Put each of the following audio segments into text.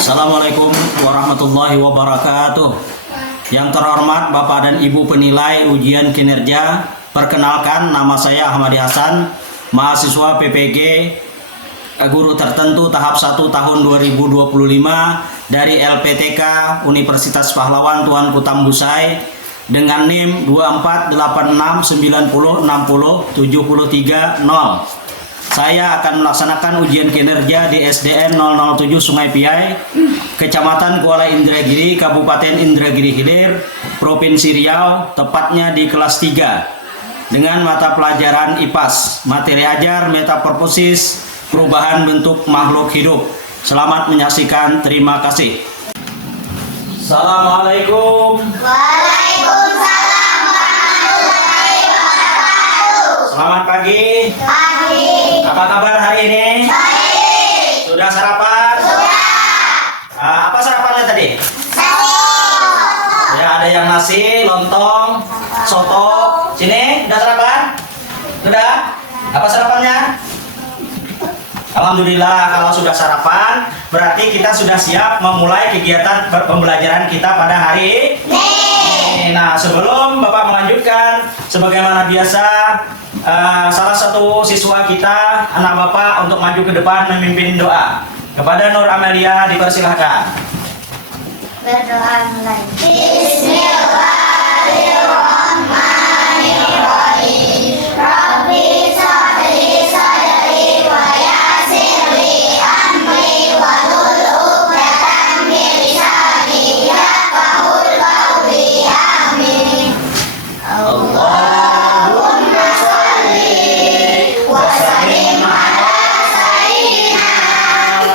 Assalamualaikum warahmatullahi wabarakatuh. Yang terhormat Bapak dan Ibu penilai ujian kinerja, perkenalkan nama saya Ahmadi Hasan, mahasiswa PPG Guru Tertentu tahap 1 tahun 2025 dari LPTK Universitas Pahlawan Tuanku Tambusai dengan NIM 24869060730. Saya akan melaksanakan ujian kinerja di SDN 007 Sungai Piai, Kecamatan Kuala Indragiri, Kabupaten Indragiri Hilir, Provinsi Riau, tepatnya di kelas 3 dengan mata pelajaran IPAS, materi ajar metapurposis, perubahan bentuk makhluk hidup. Selamat menyaksikan, terima kasih. Assalamualaikum. Waalaikumsalam warahmatullahi wabarakatuh. Selamat pagi. Pagi. Apa kabar hari ini? Baik. Sudah sarapan? Sudah. Apa sarapannya tadi? Nasi. Ya, ada yang nasi, lontong, soto. Sini, udah sarapan? Sudah? Apa sarapannya? Alhamdulillah, kalau sudah sarapan, berarti kita sudah siap memulai kegiatan pembelajaran kita pada hari ini. Nah, sebelum Bapak melanjutkan, sebagaimana biasa, salah satu siswa kita, anak Bapak, untuk maju ke depan memimpin doa. Kepada Nur Amelia, dipersilahkan. Berdoa mulai. Bismillahirrahmanirrahim. Rabbi shrahli sadri wa yassir li amri wahlul 'uqdatam min lisani yafqahul qawli. Amin. Allahumma sholli wa sallim ala sayyidina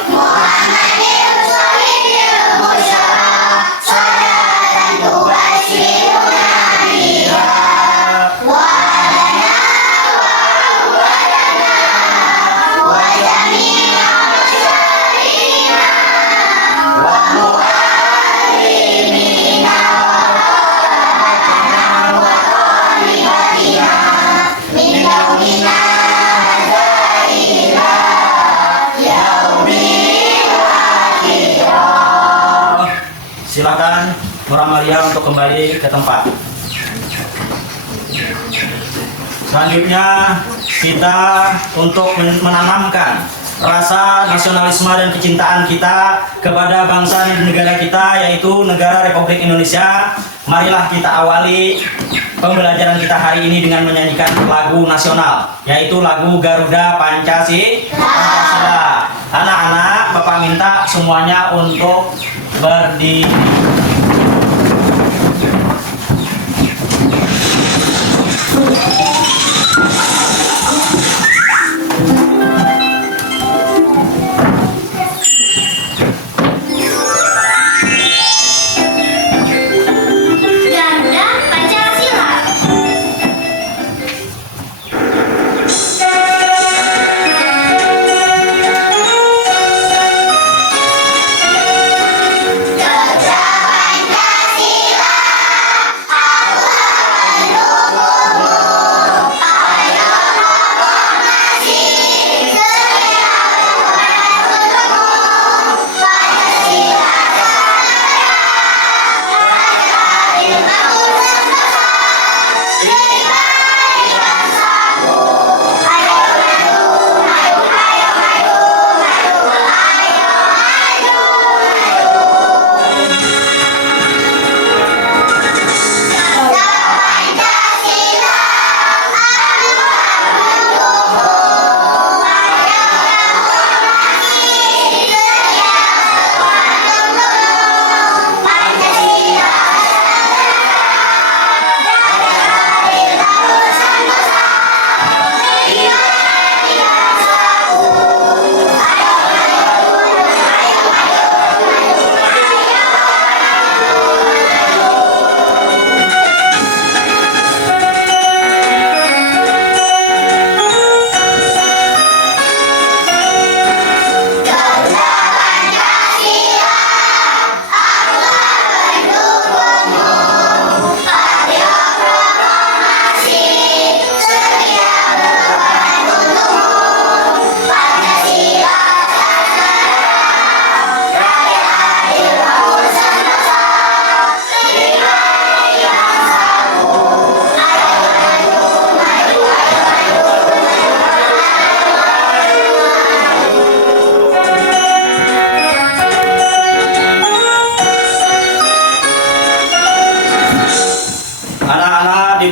Muhammadin sayyidil musyarraf salatan tubashiruna biha wa lana wa awwalana wa jami'a masyarina wa mu'allimina wa talabatana wa talibatina min yaumina hadza ila yaumil akhirah. Silakan Nur Amelia untuk kembali ke tempat. Selanjutnya kita untuk menanamkan rasa nasionalisme dan kecintaan kita kepada bangsa dan negara kita, yaitu negara Republik Indonesia. Marilah kita awali pembelajaran kita hari ini dengan menyanyikan lagu nasional, yaitu lagu Garuda Pancasila. Anak-anak, Bapak minta semuanya untuk berdiri. Garuda Pancasila. Garuda Pancasila, Allah mendukungmu.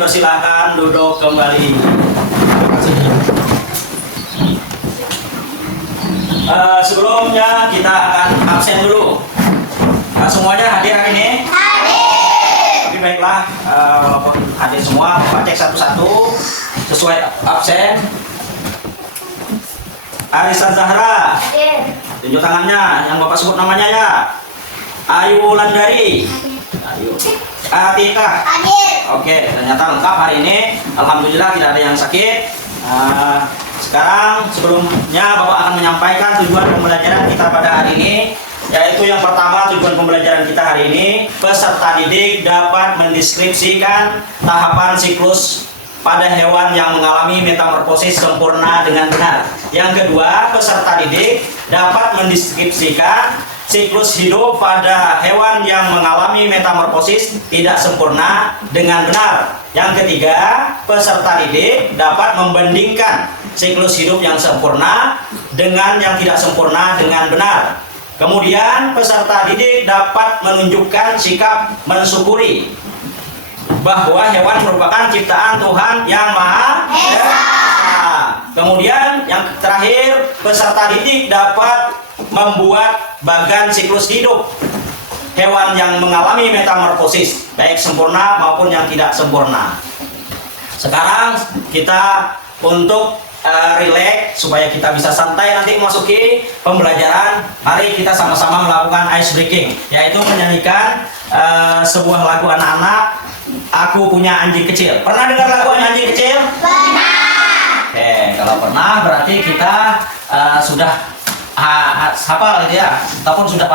dipersilahkan duduk kembali. Sebelumnya kita akan absen dulu. Semuanya hadir hari ini? Hadir. Oke, baiklah, walaupun hadir semua, Bapak cek satu-satu sesuai absen. Arisa Zahra. Hadir. Tunjuk tangannya, yang Bapak sebut namanya ya. Ayu Wulandari. Ayu. Atika. Hadir. Oke, ternyata lengkap hari ini. Alhamdulillah tidak ada yang sakit. Sekarang sebelumnya Bapak akan menyampaikan tujuan pembelajaran kita pada hari ini, yaitu yang pertama tujuan pembelajaran kita hari ini, peserta didik dapat mendeskripsikan tahapan siklus pada hewan yang mengalami metamorfosis sempurna dengan benar. Yang kedua, peserta didik dapat mendeskripsikan siklus hidup pada hewan yang mengalami metamorfosis tidak sempurna dengan benar. Yang ketiga, peserta didik dapat membandingkan siklus hidup yang sempurna dengan yang tidak sempurna dengan benar. Kemudian, peserta didik dapat menunjukkan sikap mensyukuri bahwa hewan merupakan ciptaan Tuhan yang Maha Esa. Kemudian yang terakhir, peserta didik dapat membuat bagan siklus hidup hewan yang mengalami metamorfosis, baik sempurna maupun yang tidak sempurna. Sekarang kita untuk relax supaya kita bisa santai nanti memasuki pembelajaran. Mari kita sama-sama melakukan ice breaking, yaitu menyanyikan sebuah lagu anak-anak. Aku punya anjing kecil. Pernah dengar lagu anjing kecil? Pernah. Oke, kalau pernah berarti kita sudah hafal gitu ya, ataupun sudah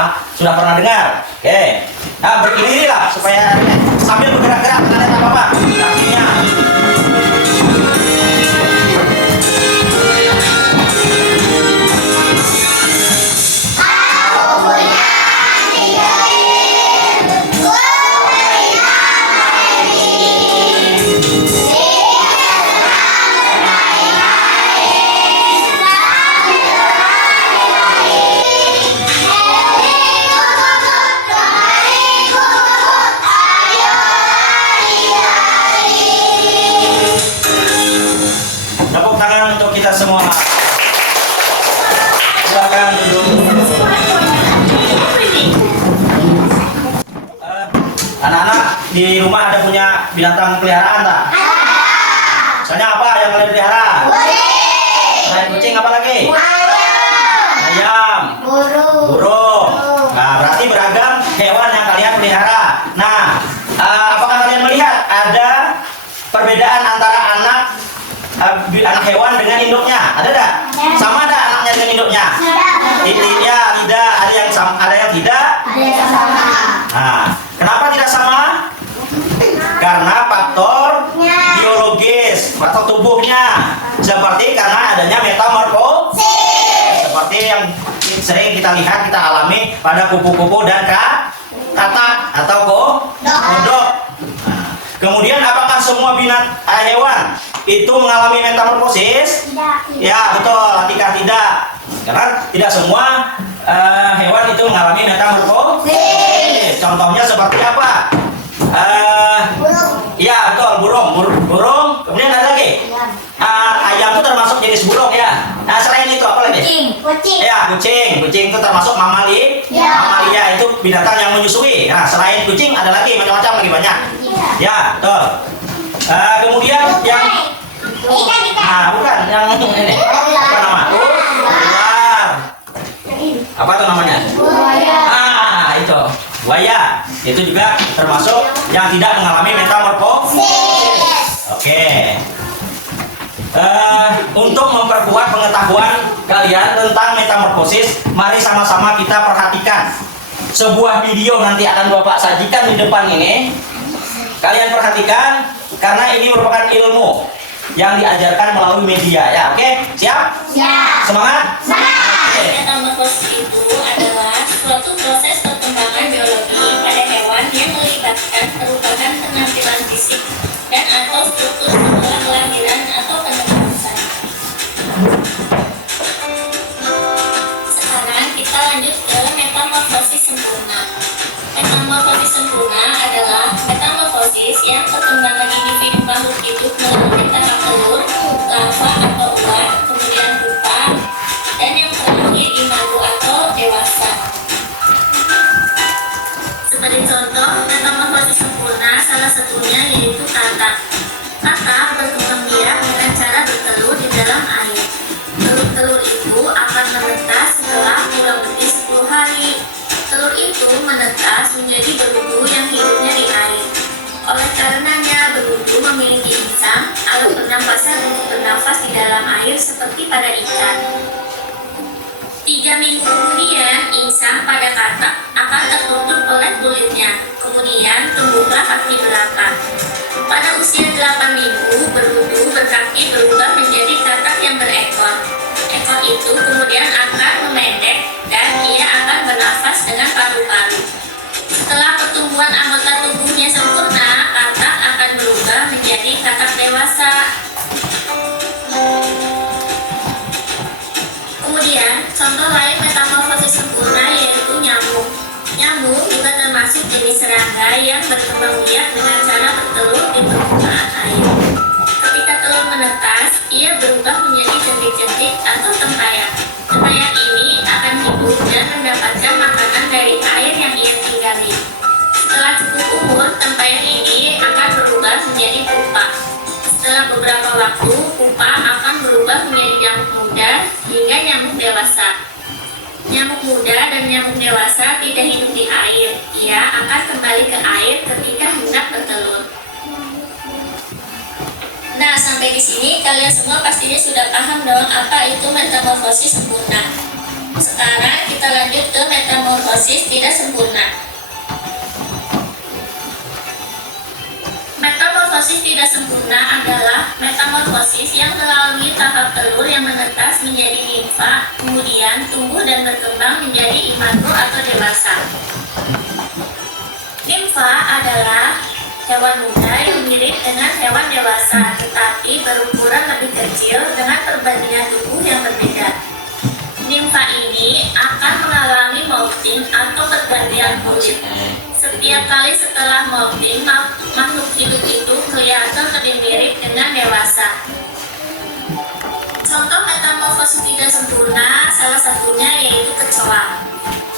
pernah dengar. Oke, nah berdiri lah supaya sambil bergerak-gerak, tidak ada apa-apa kakinya. Tepuk tangan untuk kita semua. Silakan duduk. Anak-anak di rumah ada punya binatang peliharaan tak? Misalnya apa yang kalian pelihara? Selain kucing apa lagi? Ayam. Burung. Nah, berarti beragam hewan yang kalian pelihara. Nah, apakah kalian melihat ada perbedaan antara anak hewan dengan induknya? Ada tak? Sama ada anaknya dengan induknya? Tidak, tidak. Ada yang sama, ada yang tidak. Nah, kenapa tidak sama? Karena faktor biologis, faktor tubuhnya. Seperti karena adanya metamorfosis. Seperti yang sering kita lihat, kita alami pada kupu-kupu dan katak atau kodok. Nah, kemudian apakah semua hewan itu mengalami metamorfosis? Ya, betul. Tidak. Karena tidak semua hewan itu mengalami metamorfosis. Contohnya seperti apa? Ya, betul. Burung. Kemudian ada lagi. Ayam itu termasuk jenis burung ya. Nah, selain itu apa lagi? Kucing. Ya, kucing. Kucing itu termasuk mamalia. Mamalia itu binatang yang menyusui. Nah, selain kucing ada lagi macam-macam, lagi banyak. Ya, betul. Kemudian yang bukan yang ini. Apa nama? Ular. Apa tuh namanya? Itu. Buaya. Itu juga termasuk yang tidak mengalami metamorfosis. Oke. Untuk memperkuat pengetahuan kalian tentang metamorfosis, mari sama-sama kita perhatikan sebuah video nanti akan Bapak sajikan di depan ini. Kalian perhatikan karena ini merupakan ilmu yang diajarkan melalui media ya. Oke, siap? Siap. Semangat? Oke. Metamorfosis itu adalah suatu proses perkembangan biologi pada hewan yang melibatkan perubahan penampilan fisik dan atau struktur setelah kelahiran atau penebasan. Sekarang kita lanjut ke metamorfosis sempurna. Metamorfosis sempurna adalah metamorfosis metamorfosis yang perkembangan individu makhluk hidup melalui tahap telur, larva atau ular, kemudian pupa, dan yang terakhir imago atau dewasa. Sebagai contoh, metamorfosis sempurna salah satunya yaitu katak. Katak berkembang biak dengan cara bertelur di dalam air. Telur-telur itu akan menetas setelah kurang lebih 10 hari. Telur itu menetas menjadi berudu yang hidupnya di air. Oleh karenanya, berudu memiliki insang, alat pernafasan untuk bernafas di dalam air seperti pada ikan. 3 minggu kemudian, insang pada katak akan tertutup oleh kulitnya. Kemudian, tumbuhlah kaki belakang. Pada usia 8 minggu, berudu berkaki berubah menjadi katak yang berekor. Ekor itu kemudian akan memendek dan ia akan bernafas dengan paru-paru. Setelah pertumbuhan anggota tubuhnya sempurna, katak akan berubah menjadi katak dewasa. Kemudian, contoh lain metamorfosis sempurna yaitu nyamuk. Nyamuk juga termasuk jenis serangga yang berkembang biak dengan cara bertelur di permukaan air. Ketika telur menetas, ia berubah menjadi jentik-jentik atau tempayan. Tempayan ini akan hidup dan mendapatkan makanan dari air yang ia tinggali. Setelah cukup umur, tempayan ini akan berubah menjadi pupa. Setelah beberapa waktu, pupa akan berubah menjadi nyamuk muda hingga nyamuk dewasa. Nyamuk muda dan nyamuk dewasa tidak hidup di air. Ia akan kembali ke air ketika hendak bertelur. Nah, sampai di sini kalian semua pastinya sudah paham dong apa itu metamorfosis sempurna. Sekarang kita lanjut ke metamorfosis tidak sempurna. Metamorfosis tidak sempurna adalah metamorfosis yang melalui tahap telur yang menetas menjadi nimfa, kemudian tumbuh dan berkembang menjadi imago atau dewasa. Nimfa adalah hewan muda yang mirip dengan hewan dewasa, tetapi berukuran lebih kecil dengan perbandingan tubuh yang berbeda. Nimfa ini akan mengalami molting atau pergantian kulit. Setiap kali setelah molting, makhluk hidup itu kelihatan lebih mirip dengan dewasa. Contoh metamorfosis tidak sempurna salah satunya yaitu kecoa.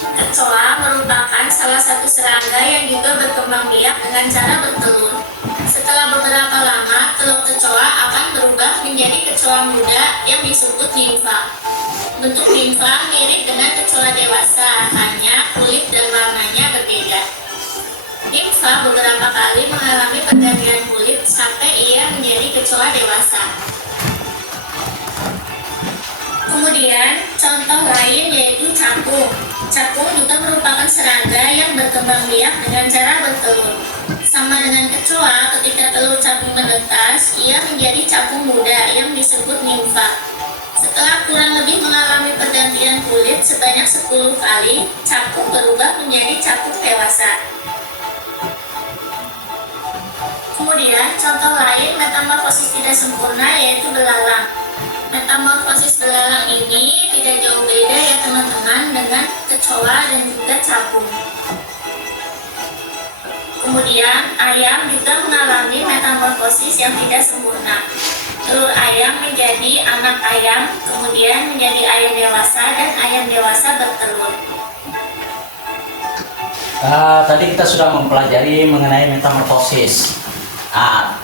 Kecoa merupakan salah satu serangga yang juga berkembang biak dengan cara bertelur. Setelah beberapa lama, telur kecoa akan berubah menjadi kecoa muda yang disebut nimfa. Bentuk nimfa mirip dengan kecoa dewasa, hanya kulit dan warnanya berbeda. Nimfa beberapa kali mengalami pergantian kulit sampai ia menjadi kecoa dewasa. Kemudian, contoh lain yaitu capung. Capung juga merupakan serangga yang berkembang biak dengan cara bertelur. Sama dengan kecoa, ketika telur capung menetas, ia menjadi capung muda yang disebut nimfa. Setelah kurang lebih mengalami pergantian kulit sebanyak 10 kali, capung berubah menjadi capung dewasa. Kemudian, contoh lain metamorfosis tidak sempurna yaitu belalang. Metamorfosis belalang ini tidak jauh beda ya teman-teman dengan kecoa dan juga capung. Kemudian, ayam juga mengalami metamorfosis yang tidak sempurna. Telur ayam menjadi anak ayam, kemudian menjadi ayam dewasa dan ayam dewasa bertelur. Tadi kita sudah mempelajari mengenai metamorfosis.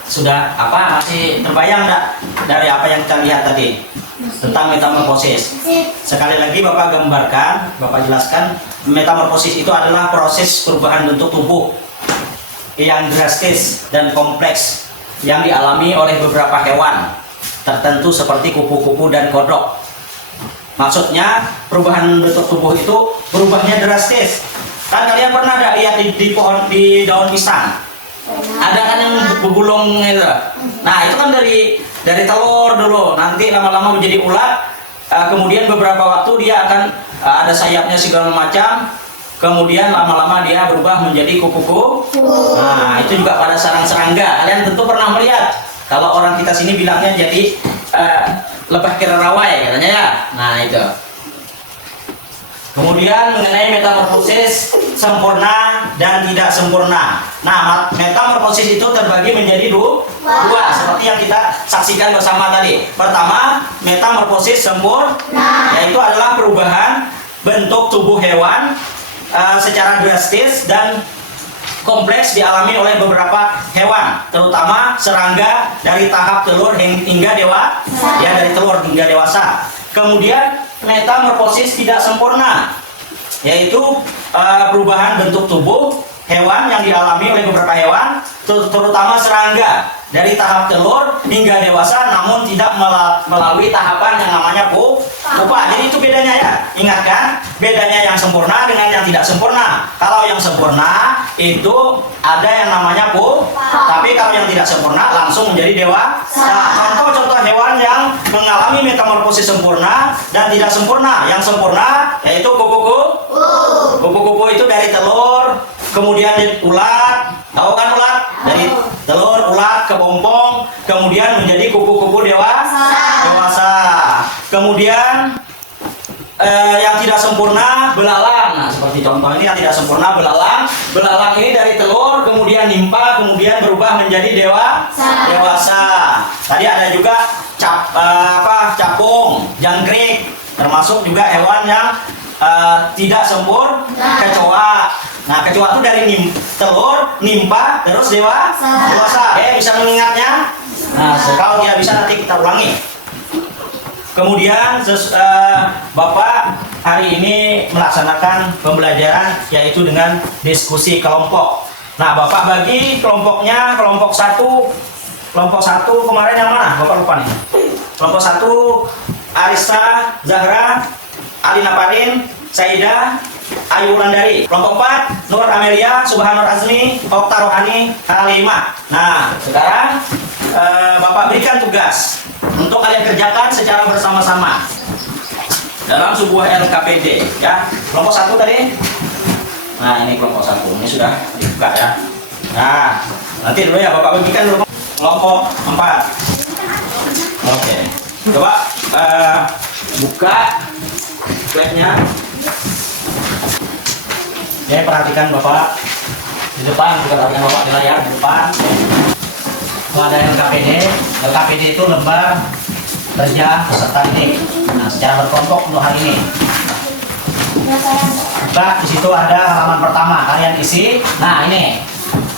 Sudah masih terbayang enggak dari apa yang kita lihat tadi tentang metamorfosis? Sekali lagi Bapak gambarkan, Bapak jelaskan, metamorfosis itu adalah proses perubahan bentuk tubuh yang drastis dan kompleks yang dialami oleh beberapa hewan tertentu seperti kupu-kupu dan kodok. Maksudnya perubahan bentuk tubuh itu berubahnya drastis. Kan kalian pernah ada lihat di pohon, di daun pisang? Ada kan yang bergulung gitu. Nah, itu kan dari telur dulu, nanti lama-lama menjadi ulat, kemudian beberapa waktu dia akan ada sayapnya segala macam, kemudian lama-lama dia berubah menjadi kupu-kupu. Nah, itu juga pada sarang serangga. Kalian tentu pernah melihat. Kalau orang kita sini bilangnya jadi lebah kirarawai katanya ya. Nah, itu. Kemudian mengenai metamorfosis sempurna dan tidak sempurna. Nah, metamorfosis itu terbagi menjadi dua seperti yang kita saksikan bersama tadi. Pertama, metamorfosis sempurna, yaitu adalah perubahan bentuk tubuh hewan secara drastis dan kompleks dialami oleh beberapa hewan, terutama serangga dari tahap telur hingga dewasa, ya dari telur hingga dewasa. Kemudian metamorfosis tidak sempurna, yaitu perubahan bentuk tubuh hewan yang dialami oleh beberapa hewan, terutama serangga dari tahap telur hingga dewasa, namun tidak melalui tahapan yang namanya pupa. Jadi itu bedanya ya. Ingatkan, bedanya yang sempurna dengan yang tidak sempurna. Kalau yang sempurna itu ada yang namanya pupa, tapi kalau yang tidak sempurna langsung menjadi dewasa. Contoh-contoh hewan yang mengalami metamorfosis sempurna dan tidak sempurna. Yang sempurna yaitu kupu-kupu. Kupu-kupu itu dari telur, kemudian ulat, tahu kan ulat? Dari telur, ulat, kepompong, kemudian menjadi kupu-kupu dewasa. Kemudian yang tidak sempurna belalang. Nah, seperti contoh ini yang tidak sempurna belalang. Belalang ini dari telur, kemudian nimpa, kemudian berubah menjadi dewasa. Tadi ada juga capung, jangkrik, termasuk juga hewan yang tidak sempurna, kecoa. Nah, kecoa itu dari telur, nimpa, terus dewasa. Bisa mengingatnya? Nah, kalau tidak bisa nanti kita ulangi. Kemudian Bapak hari ini melaksanakan pembelajaran yaitu dengan diskusi kelompok. Nah, Bapak bagi kelompoknya, kelompok satu kemarin yang mana? Bapak lupa nih. Kelompok 1 Arista, Zahra, Alina Parin, Saidah, Ayu Wulandari. Kelompok 4 Nur Amelia, Subhanur Azmi, Okta Rohani, Halimah. Nah, sekarang Bapak berikan tugas untuk kalian kerjakan secara bersama-sama dalam sebuah LKPD ya. Kelompok 1 tadi. Nah, ini kelompok 1. Ini sudah dibuka ya. Nah, nanti dulu ya Bapak bagikan dulu kelompok 4. Oke. Coba buka webnya. Ya, perhatikan Bapak di depan, bukan perhatikan Bapak di layar di depan. Ada LKPD. LKPD itu lembar kerja peserta ini. Nah, secara berkelompok untuk hari ini. Nah, di situ ada halaman pertama, kalian isi. Nah, ini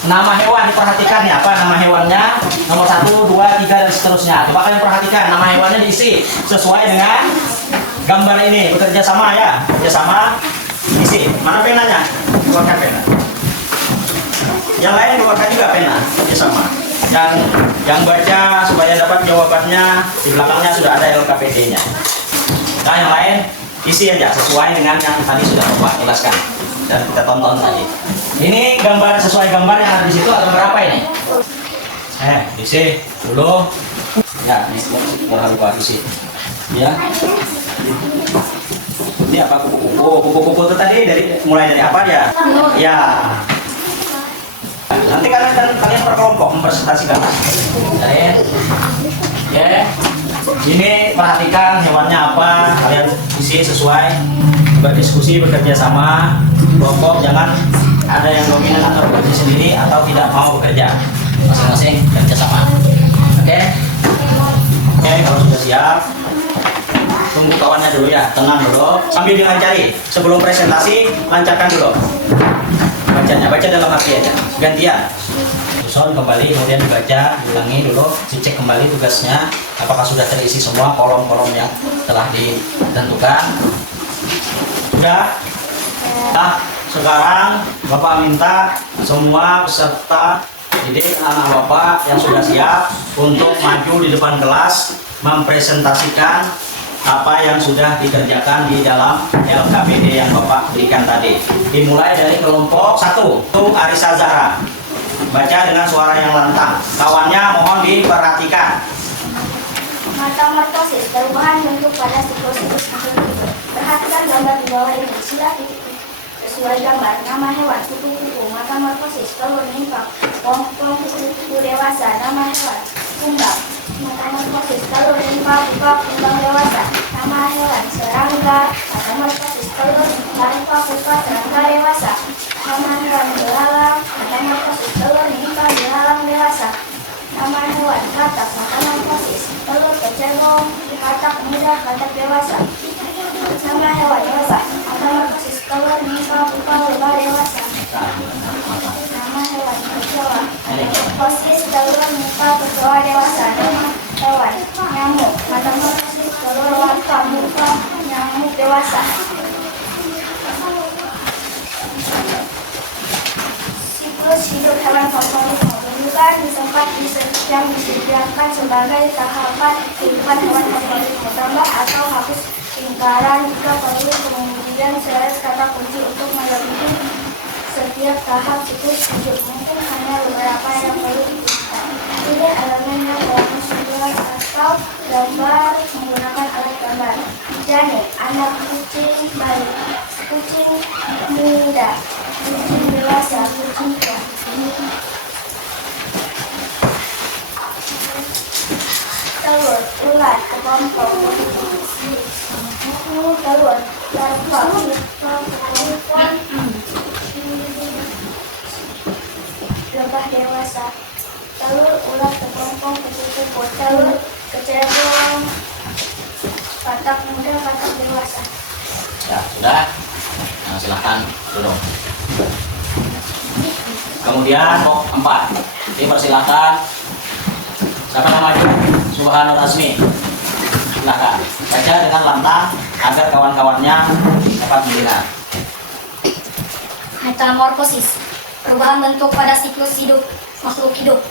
nama hewan diperhatikan ya, apa nama hewannya, nomor 1, 2, 3 dan seterusnya. Coba kalian perhatikan nama hewannya diisi sesuai dengan gambar ini. Bekerja sama ya, bekerja sama. Isi. Mana penanya? Keluarkan pena. Yang lain keluarkan juga pena. Bekerja sama. Yang baca supaya dapat jawabannya, di belakangnya sudah ada LKPD-nya. Nah, yang lain isi aja sesuai dengan yang tadi sudah Bapak jelaskan dan kita tonton tadi. Ini gambar sesuai gambar yang ada di situ atau berapa ini? Isi dulu. Ya, ini berapa isi? Ya. Ini apa kupu-kupu? Kupu-kupu itu tadi mulai dari apa ya? Ya. Nanti kalian berkelompok mempresentasikan. Ya. Ini perhatikan hewannya apa, kalian isi sesuai, berdiskusi, bekerja sama, kelompok, jangan ada yang dominan atau bekerja sendiri atau tidak mau bekerja, masing-masing bekerja sama. Oke, kalau sudah siap, tunggu kawannya dulu ya, tenang dulu, sambil dilancari. Sebelum presentasi, lancarkan dulu bacanya, baca dalam hati aja, gantian. Susun kembali, kemudian dibaca, diulangi dulu, dicek kembali tugasnya apakah sudah terisi semua kolom-kolom yang telah ditentukan. Sudah? Nah, sekarang Bapak minta semua peserta didik anak Bapak yang sudah siap untuk maju di depan kelas mempresentasikan apa yang sudah dikerjakan di dalam LKPD yang Bapak berikan tadi. Dimulai dari kelompok 1, itu Arisa Zahra. Baca dengan suara yang lantang. Kawannya mohon diperhatikan. Metamorfosis, perubahan bentuk pada siklus hidup makhluk hidup. Perhatikan gambar di bawah ini. Sudah sesuai gambar. Nama hewan kupu-kupu. Metamorfosis, telur nimpa. Kupu-kupu dewasa. Nama hewan kumbang. Metamorfosis, telur nimpa. Kumbang dewasa. Nama hewan serangga. Metamorfosis, telur nimpa. Kumbang serangga dewasa. Nama hewan muda, kata dewasa. Nama hewan dewasa. Metamorfosis telur, nimpa, pupa, lebah dewasa. Nama hewan kecoa. Metamorfosis telur, nimpa, kecoa dewasa. Nama hewan nyamuk. Metamorfosis telur, larva, pupa, nyamuk dewasa. Siklus hidup hewan favorit menunjukkan di tempat yang disediakan sebagai tahapan kehidupan hewan favorit bertambah atau hapus lingkaran jika perlu, kemudian seret kata kunci untuk melebihi setiap tahap siklus hidup. Mungkin hanya beberapa yang perlu dibutuhkan. Pilih elemen yang berwarna singular atau gambar menggunakan alat gambar. Janin, anak kucing bayi, kucing muda, kucing dewasa, kucing tua. Telur, ulat, kepompong, telur, larva, lebah dewasa. Telur, ulat, kepompong, kupu-kupu. Telur, kecebong, katak muda, katak dewasa. Ya, sudah. Nah, silahkan duduk. Kemudian kelompok 4. Dipersilakan. Siapa namanya? Subhanur Azmi. Silahkan baca dengan lantang agar kawan-kawannya dapat melihat. Metamorfosis, perubahan bentuk pada siklus hidup makhluk hidup.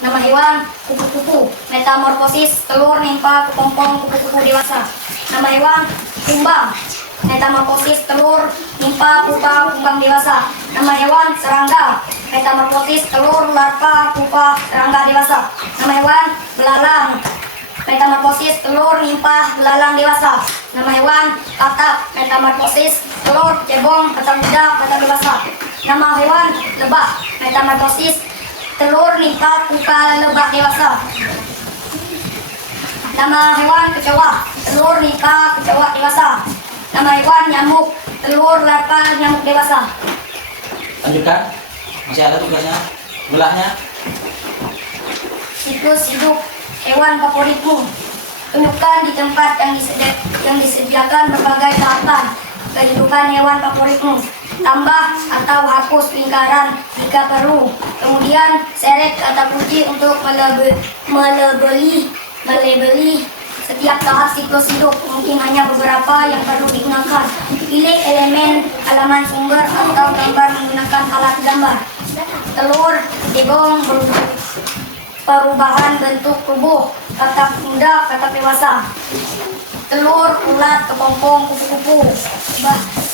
Nama hewan, kupu-kupu. Metamorfosis, telur, nimpa, kepompong, kupu-kupu dewasa. Nama hewan, kumbang. Metamorfosis, telur, nimpa, pupa, kumbang dewasa. Nama hewan, serangga. Metamorfosis, telur, larva, pupa, serangga dewasa. Nama hewan, belalang. Metamorfosis, telur, nimpa, belalang dewasa. Nama hewan, katak. Metamorfosis, telur, cebong, katak muda, katak dewasa. Nama hewan, lebah. Metamorfosis, telur, nimpa, pupa, lebah dewasa. Nama hewan, kecoa. Telur, nimpa, kecoa dewasa. Nama hewan, nyamuk. Telur, larva, nyamuk dewasa. Lanjutkan. Masih ada tugasnya. Gulanya. Siklus hidup hewan favoritmu. Tunjukkan di tempat yang disediakan berbagai tahapan kehidupan hewan favoritmu. Tambah atau hapus lingkaran jika perlu. Kemudian seret kata kunci untuk melebeli setiap tahap siklus hidup. Mungkin hanya beberapa yang perlu digunakan. Pilih elemen halaman sumber atau gambar menggunakan alat gambar. Telur, cebong, perubahan bentuk tubuh, katak muda, katak dewasa. Telur, ulat, kepompong, kupu-kupu.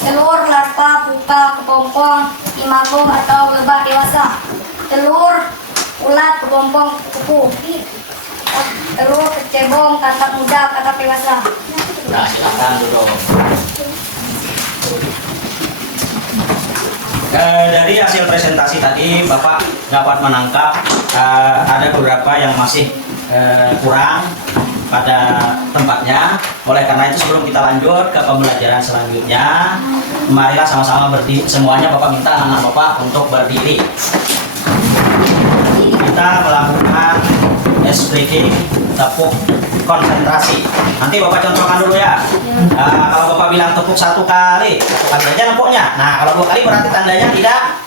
Telur, larva, pupa, kepompong, imago atau lebah dewasa. Telur, ulat, kepompong, kupu-kupu. Telur, kecebong, katak muda, katak dewasa. Nah, silahkan duduk. Dari hasil presentasi tadi Bapak dapat menangkap ada beberapa yang masih kurang pada tempatnya. Oleh karena itu sebelum kita lanjut ke pembelajaran selanjutnya, marilah sama-sama berdiri. Semuanya Bapak minta anak-anak Bapak untuk berdiri. Kita melakukan speaking tepuk konsentrasi. Nanti Bapak contohkan dulu ya. Kalau Bapak bilang tepuk satu kali aja nepuknya. Nah, kalau 2 kali berarti tandanya tidak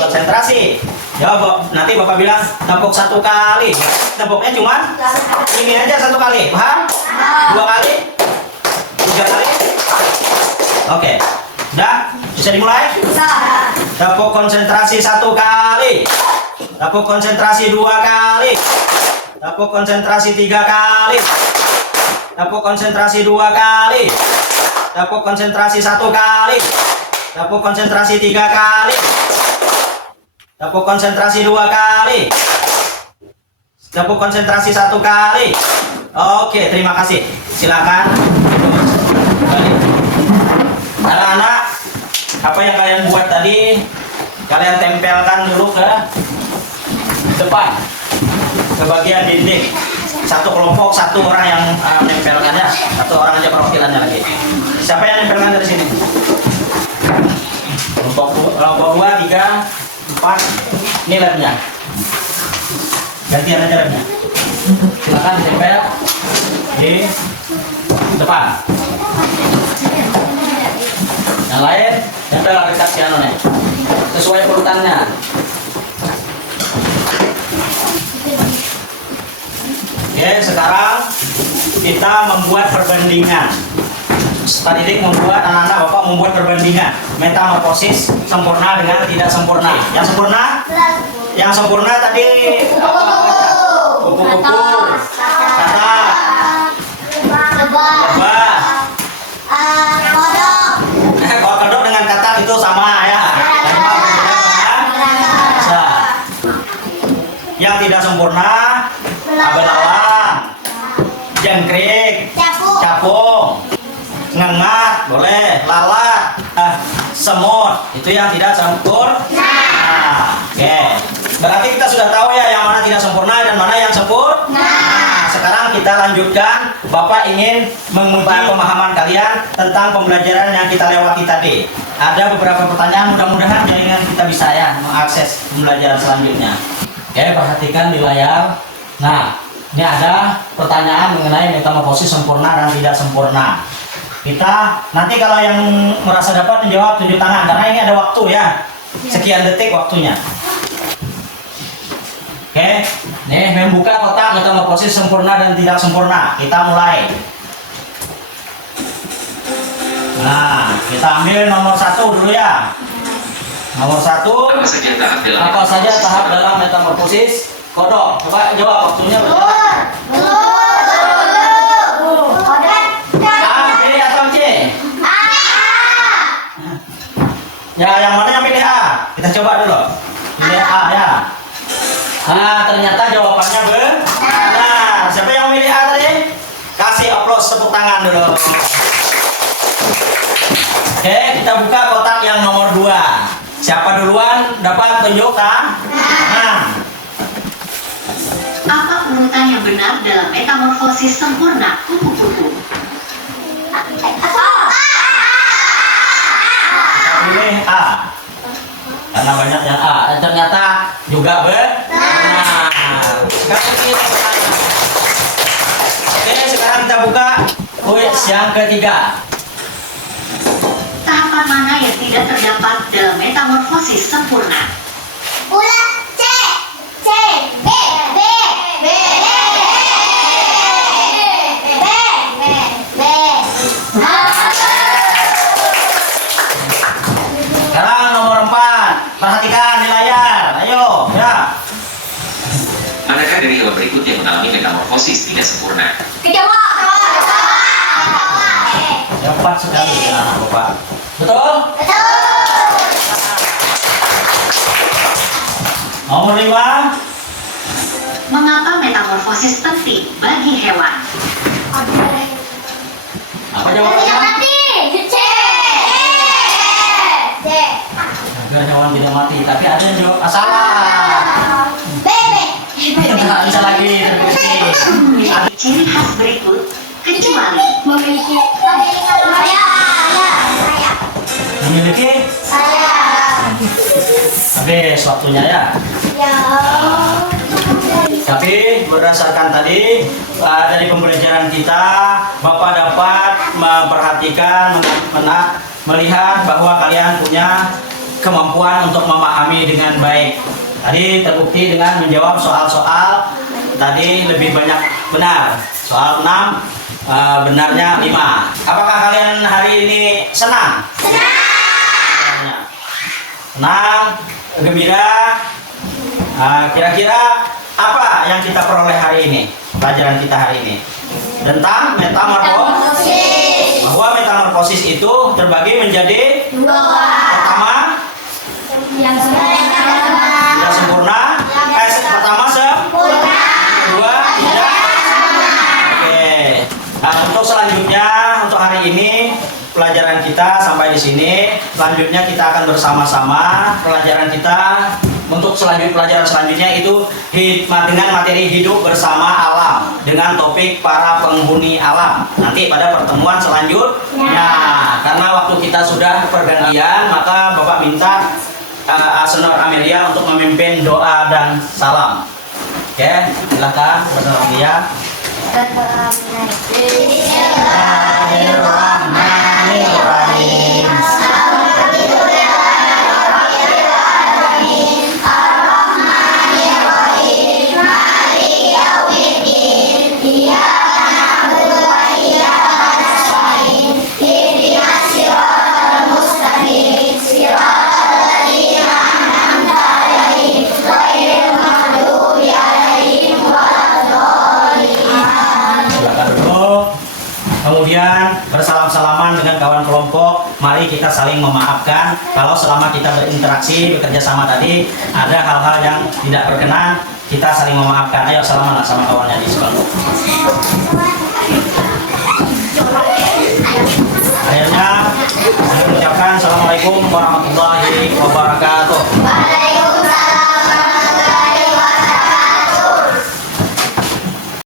konsentrasi. Jawab, nanti Bapak bilang tepuk 1 kali. Tepuknya cuma ini aja 1 kali. Paham? 2 kali? 3 kali? Oke. Udah? Bisa dimulai? Tepuk konsentrasi 1 kali. Tepuk konsentrasi 2 kali. Tepuk konsentrasi 3 kali. Tepuk konsentrasi 2 kali. Tepuk konsentrasi 1 kali. Tepuk konsentrasi 3 kali. Tepuk konsentrasi 2 kali. Tepuk konsentrasi 1 kali. Oke, terima kasih. Silakan. Anak-anak, apa yang kalian buat tadi, kalian tempelkan dulu ke depan, ke bagian dinding. Satu kelompok, 1 orang yang nempelkannya, 1 orang aja perwakilannya lagi. Siapa yang nempelkan dari sini? Kelompok 2, 3, 4. Ini labnya. Gantian aja labnya. Silakan ditempel di depan. Yang lain tempel dekat piano nih, sesuai urutannya. Oke, sekarang kita membuat perbandingan. Pak Didik membuat, anak-anak Bapak membuat perbandingan metamorfosis sempurna dengan tidak sempurna. Yang sempurna tadi kupu-kupu, kata, lebah, kodok dengan kata itu sama ya. Yang tidak sempurna, abelawang, jangkrik, capung, ngengat, boleh, lalat, semut, itu yang tidak sempurna. Oke, berarti kita sudah tahu ya yang mana tidak sempurna dan mana yang sempurna. Nah, sekarang kita lanjutkan. Bapak ingin menguji pemahaman kalian tentang pembelajaran yang kita lewati tadi. Ada beberapa pertanyaan, mudah-mudahan jaringan kita bisa ya mengakses pembelajaran selanjutnya. Oke, perhatikan di layar. Nah, ini ada pertanyaan mengenai metamorfosis sempurna dan tidak sempurna. Kita nanti kalau yang merasa dapat menjawab tunjuk tangan karena ini ada waktu ya, sekian detik waktunya. Oke, nih membuka kotak metamorfosis sempurna dan tidak sempurna. Kita mulai. Nah, kita ambil nomor 1 dulu ya. Nomor 1. Apa saja tahap dalam metamorfosis kodok? Coba jawab waktunya berapa? Ya, yang mana yang pilih A? Kita coba dulu. Pilih A ya. Nah, ternyata jawabannya benar. Siapa yang milih A tadi? Kasih aplaus, tepuk tangan dulu. Oke, kita buka kotak yang nomor 2. Siapa duluan dapat tunjukkan? Nah. Apa urutan yang benar dalam metamorfosis sempurna kupu-kupu? Pilih A karena banyak yang A dan ternyata juga benar. Oke, sekarang kita buka kuis yang ketiga. Tahapan mana yang tidak terdapat dalam metamorfosis sempurna? Sekarang nomor 4, perhatikan di layar. Ayo ya. Manakah dari hewan berikut yang mengalami metamorfosis tidak sempurna? Cepat sekali ya Bapak. Betul? Nomor 5. Mengapa metamorfosis penting bagi hewan? Apa jawabannya? Agar hewan tidak mati, tapi ada yang jawab salah. Nggak bisa lagi terbukti. Ciri khas berikut kecuali Memiliki Memiliki habis waktunya ya. Tapi berdasarkan tadi dari pembelajaran kita, Bapak dapat memperhatikan, melihat bahwa kalian punya kemampuan untuk memahami dengan baik. Tadi terbukti dengan menjawab soal-soal tadi lebih banyak benar. Soal 6 benarnya 5. Apakah kalian hari ini senang? Senang, gembira. Kira-kira apa yang kita peroleh hari ini? Pelajaran kita hari ini tentang metamorfosis. Bahwa metamorfosis itu terbagi menjadi 2. Pertama, yang tidak sempurna. Pertama sempurna. Kedua tidak. Oke. Nah, untuk selanjutnya untuk hari ini pelajaran kita sampai di sini. Selanjutnya kita akan bersama-sama pelajaran kita untuk pelajaran selanjutnya itu dengan materi hidup bersama alam dengan topik para penghuni alam. Nanti pada pertemuan selanjutnya. Karena waktu kita sudah pergantian, maka Bapak minta Asenor Amelia untuk memimpin doa dan salam. Oke, silakan berselanjutnya. Bismillahirrahmanirrahim. Silakan duduk. Kemudian bersalam-salaman dengan kawan kelompok. Mari kita saling memaafkan kalau selama kita berinteraksi bekerja sama tadi ada hal-hal yang tidak berkenan, kita saling memaafkan. Ayo salaman lah sama kawannya di sekolah. Akhirnya saya mengucapkan assalamualaikum warahmatullahi wabarakatuh.